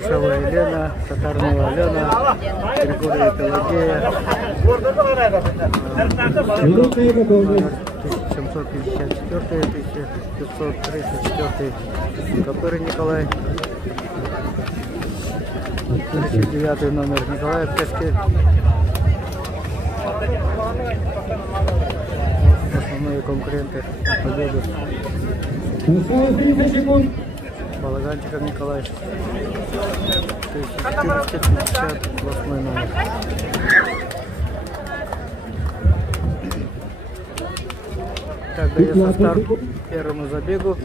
Барнушева Елена, Татарнова Алена, Григория Пелагея, 1754, 1534, Копыр Николай, 1009 номер Николай Пески. Основные конкуренты победы. Балаганчиков Николай, 1458 номер. Так, дается старт первому забегу.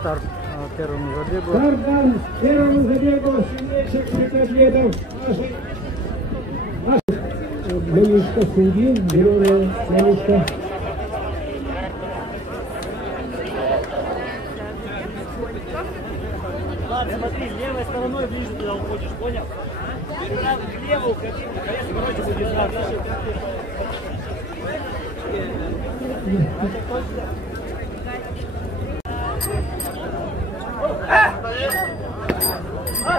Старт первому забегу. Первому забегу сильнейших приоритетов наших Ленюшка судьи, зеленая Ленюшка. Ладно, смотри, левой стороной ближе туда уходишь, понял? Надо влево уходить, конечно, вроде бы держаться.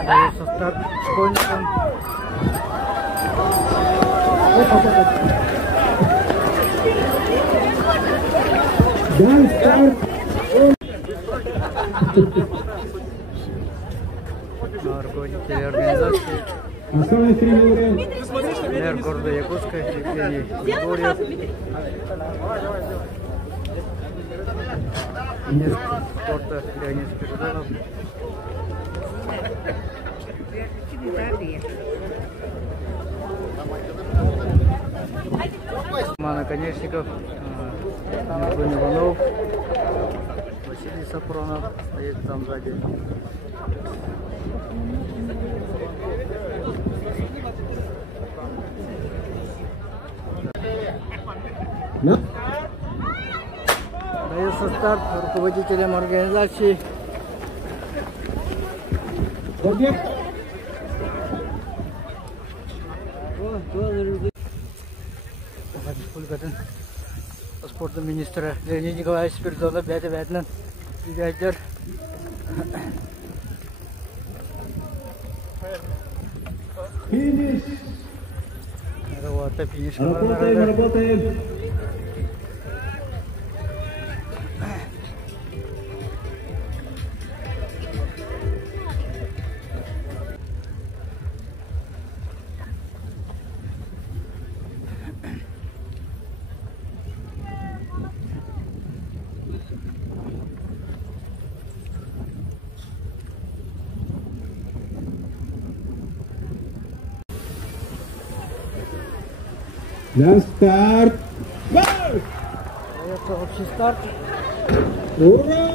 Дается старт школьникам. Дай старт. Руководители организации. Осталось 3 минуты. Мэр города Якутска Евгений Григорьев. Министр спорта Леонид Спиридонов. Роман Конечников, Миргун Иванов, Василий Сапронов стоит там сзади. Дается старт руководителям организации. Республиканың спорт министрі Леонид Николаевич Спиридонов бәті-бәтінен үйдәділер. Финиш. Финиш. Работаем. На старт! Это общий старт. Ура!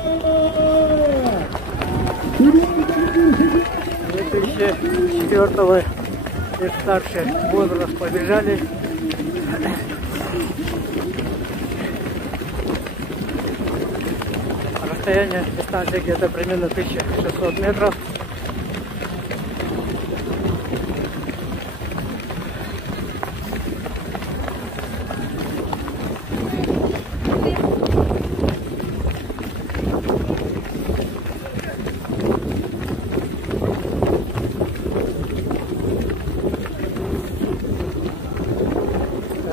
2004-го и старше возраст побежали. Расстояние дистанции где-то примерно 1600 метров.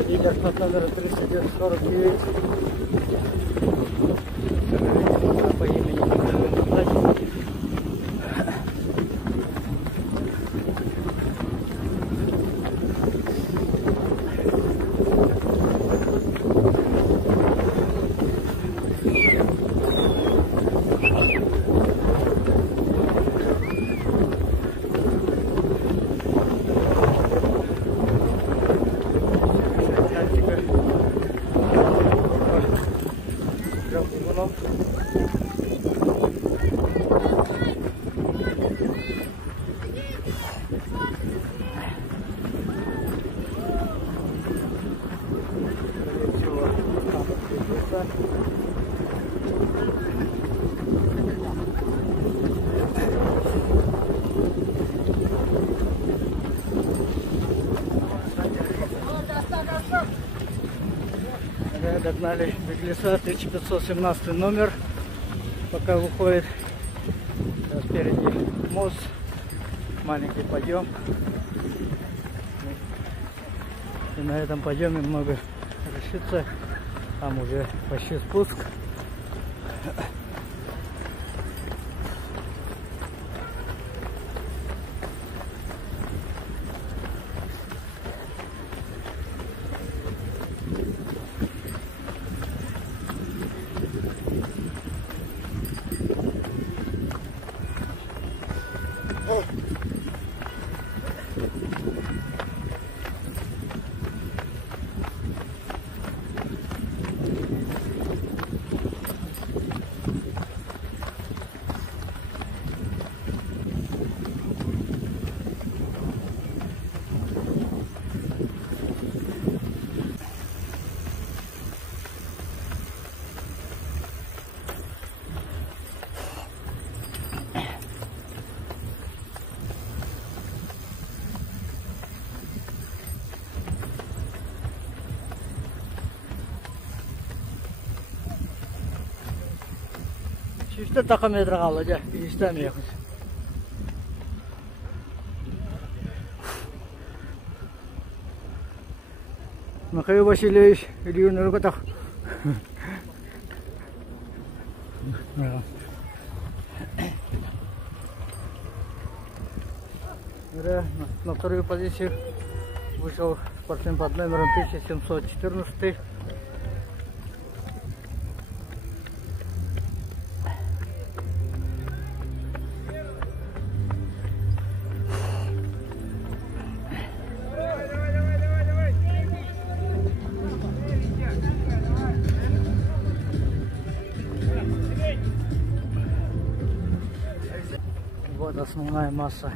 Лидер под номером 3949 по имени Николай. Всего. Догнали беглеца, 1517 номер. Пока выходит. Сейчас впереди мост. Маленький подъем. И на этом подъеме много решится. Там уже почти спуск. Чисто тахометр қалды, жа, истемейміз. Михаил Васильевич, Илью Нургатов. На вторую позицию вышел спортсмен под номером 1714. Вот основная масса.